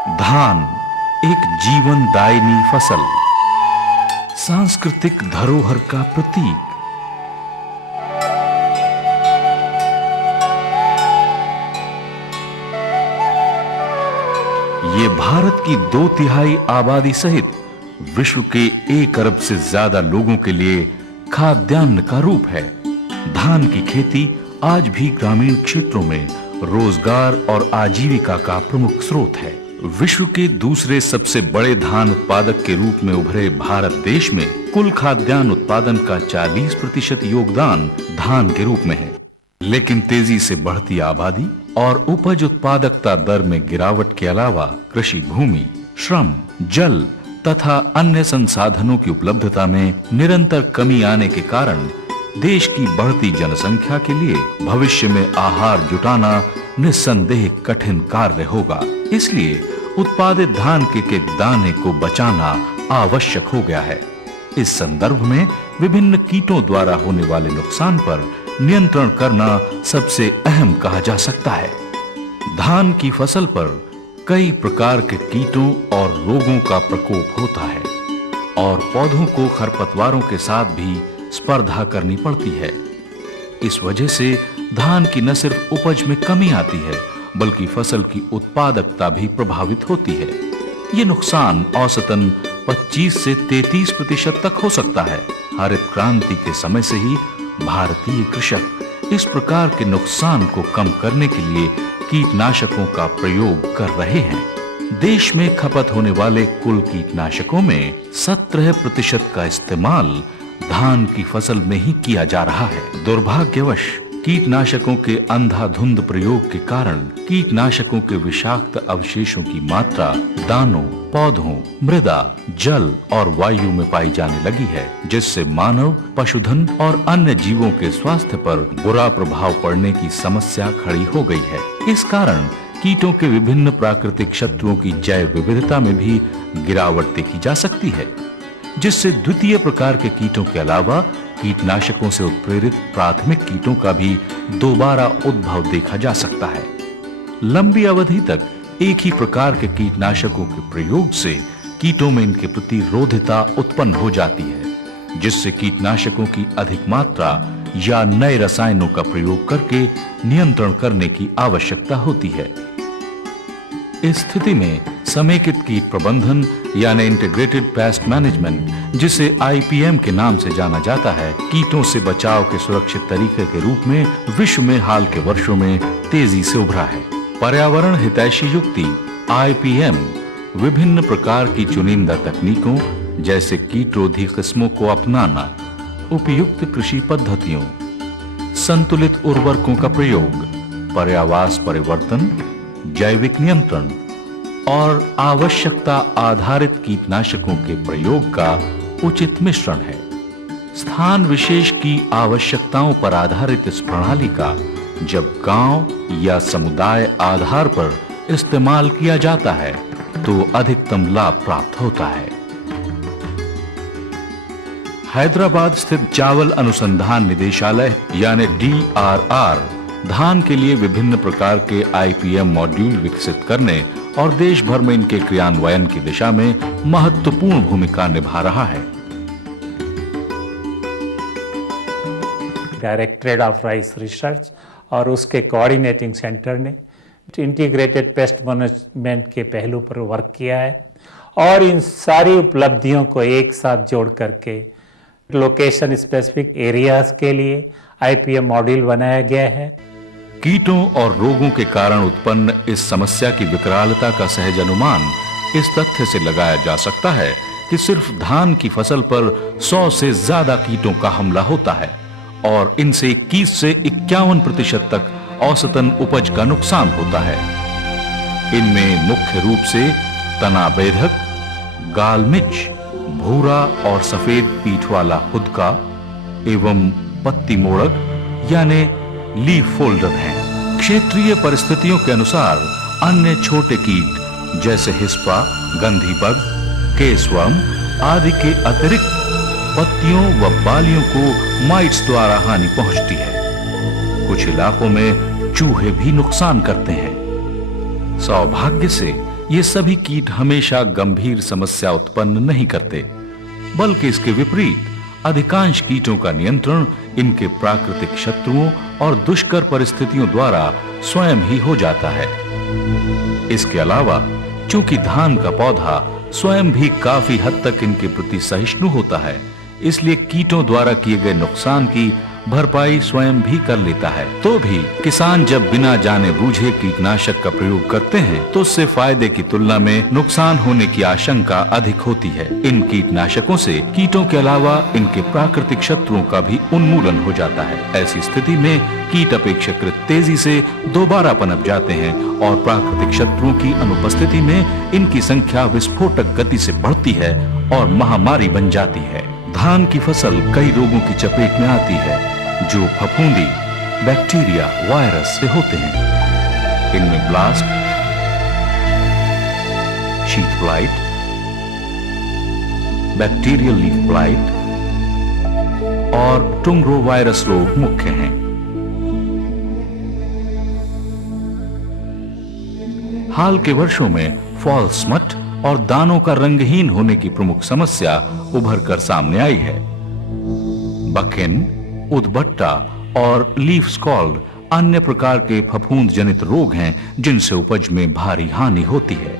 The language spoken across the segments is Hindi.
धान एक जीवनदायिनी फसल, सांस्कृतिक धरोहर का प्रतीक। ये भारत की 2/3 आबादी सहित विश्व के 1 अरब से ज्यादा लोगों के लिए खाद्यान्न का रूप है। धान की खेती आज भी ग्रामीण क्षेत्रों में रोजगार और आजीविका का प्रमुख स्रोत है। विश्व के दूसरे सबसे बड़े धान उत्पादक के रूप में उभरे भारत देश में कुल खाद्यान्न उत्पादन का 40% योगदान धान के रूप में है। लेकिन तेजी से बढ़ती आबादी और उपज उत्पादकता दर में गिरावट के अलावा कृषि भूमि, श्रम, जल तथा अन्य संसाधनों की उपलब्धता में निरंतर कमी आने के कारण देश की बढ़ती जनसंख्या के लिए भविष्य में आहार जुटाना निस्संदेह कठिन कार्य होगा। इसलिए उत्पादित धान के एक दाने को बचाना आवश्यक हो गया है। इस संदर्भ में विभिन्न कीटों द्वारा होने वाले नुकसान पर नियंत्रण करना सबसे अहम कहा जा सकता है। धान की फसल पर कई प्रकार के कीटों और रोगों का प्रकोप होता है और पौधों को खरपतवारों के साथ भी स्पर्धा करनी पड़ती है। इस वजह से धान की न सिर्फ उपज में कमी आती है बल्कि फसल की उत्पादकता भी प्रभावित होती है। ये नुकसान औसतन 25 से 33% तक हो सकता है। हरित क्रांति के समय से ही भारतीय कृषक इस प्रकार के नुकसान को कम करने के लिए कीटनाशकों का प्रयोग कर रहे हैं। देश में खपत होने वाले कुल कीटनाशकों में 17% का इस्तेमाल धान की फसल में ही किया जा रहा है। दुर्भाग्यवश कीटनाशकों के अंधाधुंध प्रयोग के कारण कीटनाशकों के विषाक्त अवशेषों की मात्रा दानों, पौधों, मृदा, जल और वायु में पाई जाने लगी है, जिससे मानव, पशुधन और अन्य जीवों के स्वास्थ्य पर बुरा प्रभाव पड़ने की समस्या खड़ी हो गई है। इस कारण कीटों के विभिन्न प्राकृतिक शत्रुओं की जैव विविधता में भी गिरावट देखी जा सकती है, जिससे द्वितीय प्रकार के कीटों के अलावा कीटनाशकों से उत्प्रेरित प्राथमिक कीटों का भी दोबारा उद्भव देखा जा सकता है। लंबी अवधि तक एक ही प्रकार के कीटनाशकों के प्रयोग से कीटों में इनके प्रति रोधिता उत्पन्न हो जाती है, जिससे कीटनाशकों की अधिक मात्रा या नए रसायनों का प्रयोग करके नियंत्रण करने की आवश्यकता होती है। इस स्थिति में समेकित कीट प्रबंधन यानी इंटीग्रेटेड पेस्ट मैनेजमेंट, जिसे IPM के नाम से जाना जाता है, कीटों से बचाव के सुरक्षित तरीके के रूप में विश्व में हाल के वर्षों में तेजी से उभरा है। पर्यावरण हितैषी युक्ति IPM विभिन्न प्रकार की चुनिंदा तकनीकों जैसे कीटरोधी किस्मों को अपनाना, उपयुक्त कृषि पद्धतियों, संतुलित उर्वरकों का प्रयोग, पर्यावास परिवर्तन, जैविक नियंत्रण और आवश्यकता आधारित कीटनाशकों के प्रयोग का उचित मिश्रण है। स्थान विशेष की आवश्यकताओं पर आधारित इस प्रणाली का जब गांव या समुदाय आधार पर इस्तेमाल किया जाता है तो अधिकतम लाभ प्राप्त होता है। हैदराबाद स्थित चावल अनुसंधान निदेशालय यानी DRR धान के लिए विभिन्न प्रकार के IPM मॉड्यूल विकसित करने और देश भर में इनके क्रियान्वयन की दिशा में महत्वपूर्ण भूमिका निभा रहा है। डायरेक्टरेट ऑफ राइस रिसर्च और उसके कोऑर्डिनेटिंग सेंटर ने इंटीग्रेटेड पेस्ट मैनेजमेंट के पहलू पर वर्क किया है और इन सारी उपलब्धियों को एक साथ जोड़ करके लोकेशन स्पेसिफिक एरियाज के लिए IPM मॉड्यूल बनाया गया है। कीटों और रोगों के कारण उत्पन्न इस समस्या की विकरालता का सहज अनुमान इस तथ्य से लगाया जा सकता है कि सिर्फ धान की फसल पर 100 से ज्यादा कीटों का हमला होता है और इनसे 21 से 51% तक औसतन उपज का नुकसान होता है। इनमें मुख्य रूप से तना बेधक, गाल मिर्च, भूरा और सफेद पीठ वाला हुदका एवं पत्ती मोड़क यानी लीफ फोल्डर हैं। क्षेत्रीय परिस्थितियों के अनुसार अन्य छोटे कीट जैसे हिस्पा, गंधी बग, केसवर्म आदि के अतिरिक्त पत्तियों व बालियों को माइट्स द्वारा हानि पहुंचती है। कुछ इलाकों में चूहे भी नुकसान करते हैं। सौभाग्य से ये सभी कीट हमेशा गंभीर समस्या उत्पन्न नहीं करते, बल्कि इसके विपरीत अधिकांश कीटों का नियंत्रण इनके प्राकृतिक शत्रुओं और दुष्कर परिस्थितियों द्वारा स्वयं ही हो जाता है। इसके अलावा चूंकि धान का पौधा स्वयं भी काफी हद तक इनके प्रति सहिष्णु होता है, इसलिए कीटों द्वारा किए गए नुकसान की भरपाई स्वयं भी कर लेता है। तो भी किसान जब बिना जाने बूझे कीटनाशक का प्रयोग करते हैं तो उससे फायदे की तुलना में नुकसान होने की आशंका अधिक होती है। इन कीटनाशकों से कीटों के अलावा इनके प्राकृतिक शत्रुओं का भी उन्मूलन हो जाता है। ऐसी स्थिति में कीट अपेक्षाकृत तेजी से दोबारा पनप जाते हैं और प्राकृतिक शत्रुओं की अनुपस्थिति में इनकी संख्या विस्फोटक गति से बढ़ती है और महामारी बन जाती है। धान की फसल कई रोगों की चपेट में आती है जो फफूंदी, बैक्टीरिया, वायरस से होते हैं। इनमें blast, sheath blight, bacterial leaf blight और टुंगरो वायरस रोग मुख्य हैं। हाल के वर्षों में फॉल स्मट और दानों का रंगहीन होने की प्रमुख समस्या उभर कर सामने आई है। बखेन, उदबट्टा और लीफ स्कॉल्ड अन्य प्रकार के फफूंद जनित रोग हैं जिनसे उपज में भारी हानि होती है।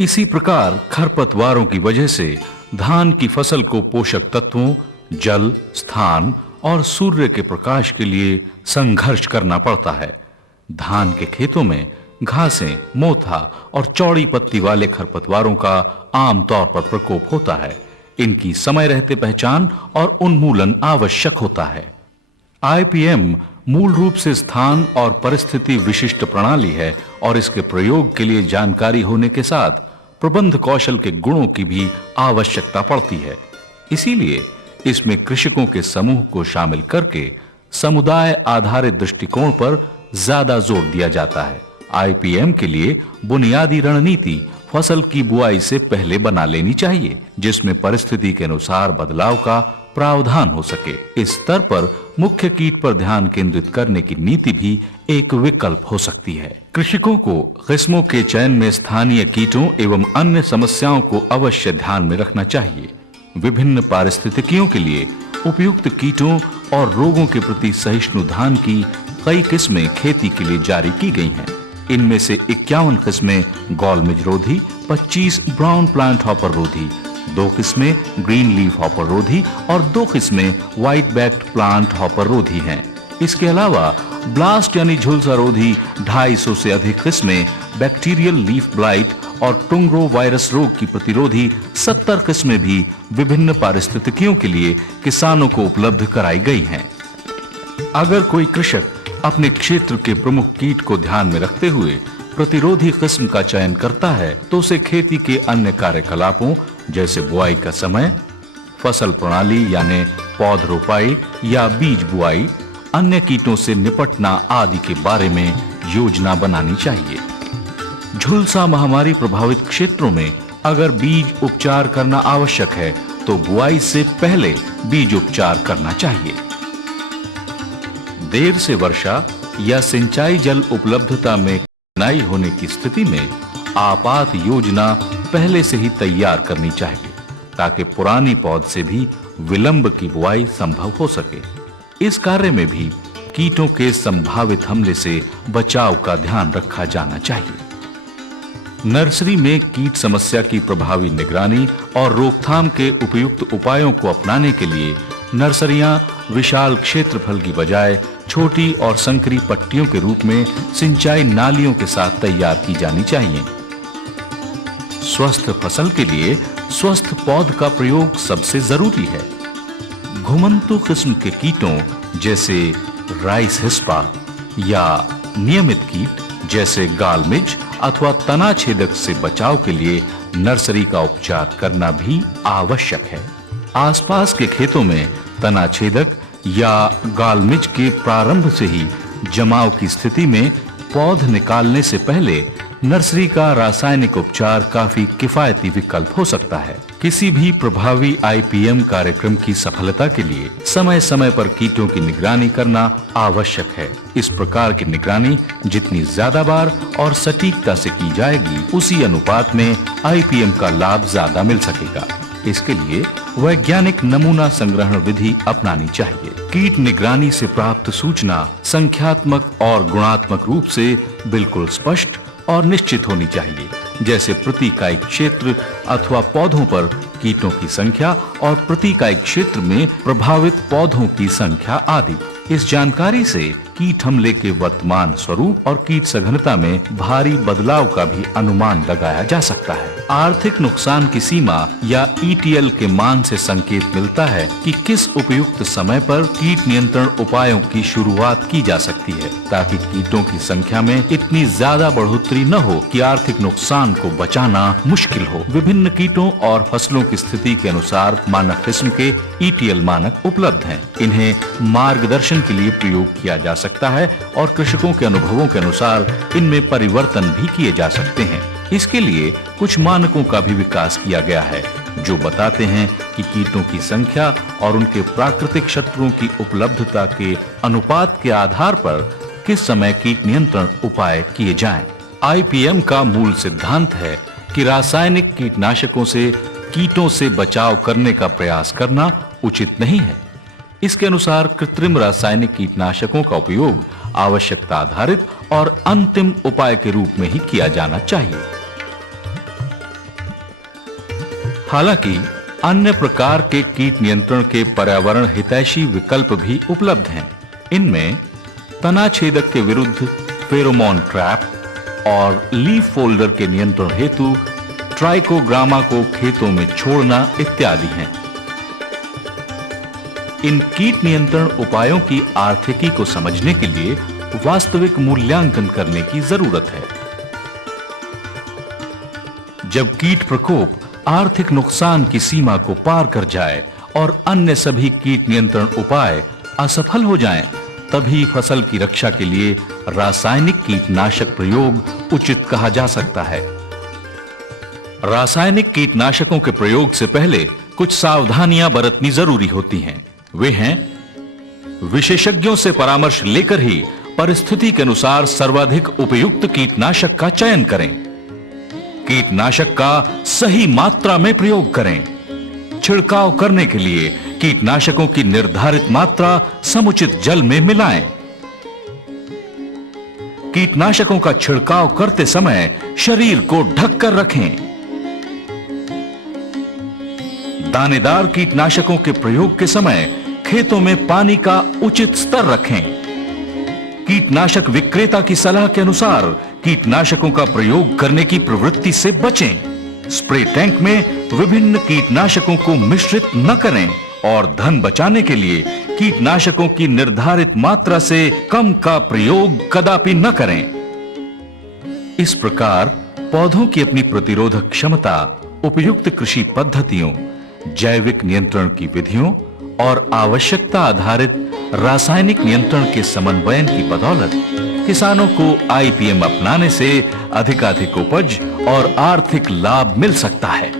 इसी प्रकार खरपतवारों की वजह से धान की फसल को पोषक तत्वों, जल, स्थान और सूर्य के प्रकाश के लिए संघर्ष करना पड़ता है। धान के खेतों में घासें, मोथा और चौड़ी पत्ती वाले खरपतवारों का आमतौर पर प्रकोप होता है। इनकी समय रहते पहचान और उन्मूलन आवश्यक होता है। आईपीएम मूल रूप से स्थान और परिस्थिति विशिष्ट प्रणाली है और इसके प्रयोग के लिए जानकारी होने के साथ प्रबंध कौशल के गुणों की भी आवश्यकता पड़ती है। इसीलिए इसमें कृषकों के समूह को शामिल करके समुदाय आधारित दृष्टिकोण पर ज्यादा जोर दिया जाता है। आईपीएम के लिए बुनियादी रणनीति फसल की बुआई से पहले बना लेनी चाहिए, जिसमें परिस्थिति के अनुसार बदलाव का प्रावधान हो सके। इस स्तर पर मुख्य कीट पर ध्यान केंद्रित करने की नीति भी एक विकल्प हो सकती है। कृषकों को किस्मों के चयन में स्थानीय कीटों एवं अन्य समस्याओं को अवश्य ध्यान में रखना चाहिए। विभिन्न पारिस्थितिकियों के लिए उपयुक्त कीटों और रोगों के प्रति सहिष्णु धान की कई किस्में खेती के लिए जारी की गई हैं। इनमें से 51 किस्में गॉलमिज रोधी, 25 ब्राउन प्लांट हॉपर रोधी, 2 किस्में ग्रीन लीफ हॉपर रोधी और 2 किस्में व्हाइट बैक्ड प्लांट हॉपर रोधी हैं। इसके अलावा ब्लास्ट यानी झुलसा रोधी 250 से अधिक किस्में, बैक्टीरियल लीफ ब्लाइट और टुंगरो वायरस रोग की प्रतिरोधी 70 किस्में भी विभिन्न पारिस्थितिकियों के लिए किसानों को उपलब्ध कराई गई हैं। अगर कोई कृषक अपने क्षेत्र के प्रमुख कीट को ध्यान में रखते हुए प्रतिरोधी किस्म का चयन करता है तो उसे खेती के अन्य कार्यकलापों जैसे बुआई का समय, फसल प्रणाली यानी पौध रोपाई या बीज बुआई, अन्य कीटों से निपटना आदि के बारे में योजना बनानी चाहिए। झुलसा महामारी प्रभावित क्षेत्रों में अगर बीज उपचार करना आवश्यक है तो बुआई से पहले बीज उपचार करना चाहिए। देर से वर्षा या सिंचाई जल उपलब्धता में कठिनाई होने की स्थिति में आपात योजना पहले से ही तैयार करनी चाहिए ताकि पुरानी पौध से भी विलंब की बुआई संभव हो सके। इस कार्य में भी कीटों के संभावित हमले से बचाव का ध्यान रखा जाना चाहिए। नर्सरी में कीट समस्या की प्रभावी निगरानी और रोकथाम के उपयुक्त उपायों को अपनाने के लिए नर्सरियां विशाल क्षेत्रफल की बजाय छोटी और संकरी पट्टियों के रूप में सिंचाई नालियों के साथ तैयार की जानी चाहिए। स्वस्थ फसल के लिए स्वस्थ पौध का प्रयोग सबसे जरूरी है। घुमंतु किस्म के कीटों जैसे राइस हिस्पा या नियमित कीट जैसे गालमिज अथवा तना छेदक से बचाव के लिए नर्सरी का उपचार करना भी आवश्यक है। आसपास के खेतों में तना छेदक या गालमिज के प्रारंभ से ही जमाव की स्थिति में पौध निकालने से पहले नर्सरी का रासायनिक उपचार काफी किफायती विकल्प हो सकता है। किसी भी प्रभावी आईपीएम कार्यक्रम की सफलता के लिए समय समय पर कीटों की निगरानी करना आवश्यक है। इस प्रकार की निगरानी जितनी ज्यादा बार और सटीकता से की जाएगी, उसी अनुपात में आईपीएम का लाभ ज्यादा मिल सकेगा। इसके लिए वैज्ञानिक नमूना संग्रहण विधि अपनानी चाहिए। कीट निगरानी से प्राप्त सूचना संख्यात्मक और गुणात्मक रूप से बिल्कुल स्पष्ट और निश्चित होनी चाहिए, जैसे प्रति इकाई क्षेत्र अथवा पौधों पर कीटों की संख्या और प्रति इकाई क्षेत्र में प्रभावित पौधों की संख्या आदि। इस जानकारी से कीट हमले के वर्तमान स्वरूप और कीट सघनता में भारी बदलाव का भी अनुमान लगाया जा सकता है। आर्थिक नुकसान की सीमा या ईटीएल के मान से संकेत मिलता है कि किस उपयुक्त समय पर कीट नियंत्रण उपायों की शुरुआत की जा सकती है, ताकि कीटों की संख्या में इतनी ज्यादा बढ़ोतरी न हो कि आर्थिक नुकसान को बचाना मुश्किल हो। विभिन्न कीटों और फसलों की स्थिति के अनुसार मानक किस्म के ईटीएल मानक उपलब्ध हैं। इन्हें मार्गदर्शन के लिए प्रयोग किया जा सकता है और कृषकों के अनुभवों के अनुसार इनमें परिवर्तन भी किए जा सकते हैं। इसके लिए कुछ मानकों का भी विकास किया गया है, जो बताते हैं कि कीटों की संख्या और उनके प्राकृतिक शत्रुओं की उपलब्धता के अनुपात के आधार पर किस समय कीट नियंत्रण उपाय किए जाएं। आईपीएम का मूल सिद्धांत है कि रासायनिक कीटनाशकों से कीटों से बचाव करने का प्रयास करना उचित नहीं है। इसके अनुसार कृत्रिम रासायनिक कीटनाशकों का उपयोग आवश्यकता आधारित और अंतिम उपाय के रूप में ही किया जाना चाहिए। हालांकि अन्य प्रकार के कीट नियंत्रण के पर्यावरण हितैषी विकल्प भी उपलब्ध हैं। इनमें तना छेदक के विरुद्ध फेरोमोन ट्रैप और लीफ फोल्डर के नियंत्रण हेतु ट्राइकोग्रामा को खेतों में छोड़ना इत्यादि हैं। इन कीट नियंत्रण उपायों की आर्थिकी को समझने के लिए वास्तविक मूल्यांकन करने की जरूरत है। जब कीट प्रकोप आर्थिक नुकसान की सीमा को पार कर जाए और अन्य सभी कीट नियंत्रण उपाय असफल हो जाएं, तभी फसल की रक्षा के लिए रासायनिक कीटनाशक प्रयोग उचित कहा जा सकता है। रासायनिक कीटनाशकों के प्रयोग से पहले कुछ सावधानियां बरतनी जरूरी होती हैं। वे हैं, विशेषज्ञों से परामर्श लेकर ही परिस्थिति के अनुसार सर्वाधिक उपयुक्त कीटनाशक का चयन करें। कीटनाशक का सही मात्रा में प्रयोग करें। छिड़काव करने के लिए कीटनाशकों की निर्धारित मात्रा समुचित जल में मिलाएं। कीटनाशकों का छिड़काव करते समय शरीर को ढककर रखें। दानेदार कीटनाशकों के प्रयोग के समय खेतों में पानी का उचित स्तर रखें। कीटनाशक विक्रेता की सलाह के अनुसार कीटनाशकों का प्रयोग करने की प्रवृत्ति से बचें। स्प्रे टैंक में विभिन्न कीटनाशकों को मिश्रित न करें और धन बचाने के लिए कीटनाशकों की निर्धारित मात्रा से कम का प्रयोग कदापि न करें। इस प्रकार पौधों की अपनी प्रतिरोधक क्षमता, उपयुक्त कृषि पद्धतियों, जैविक नियंत्रण की विधियों और आवश्यकता आधारित रासायनिक नियंत्रण के समन्वयन की बदौलत किसानों को आईपीएम अपनाने से अधिकाधिक उपज और आर्थिक लाभ मिल सकता है।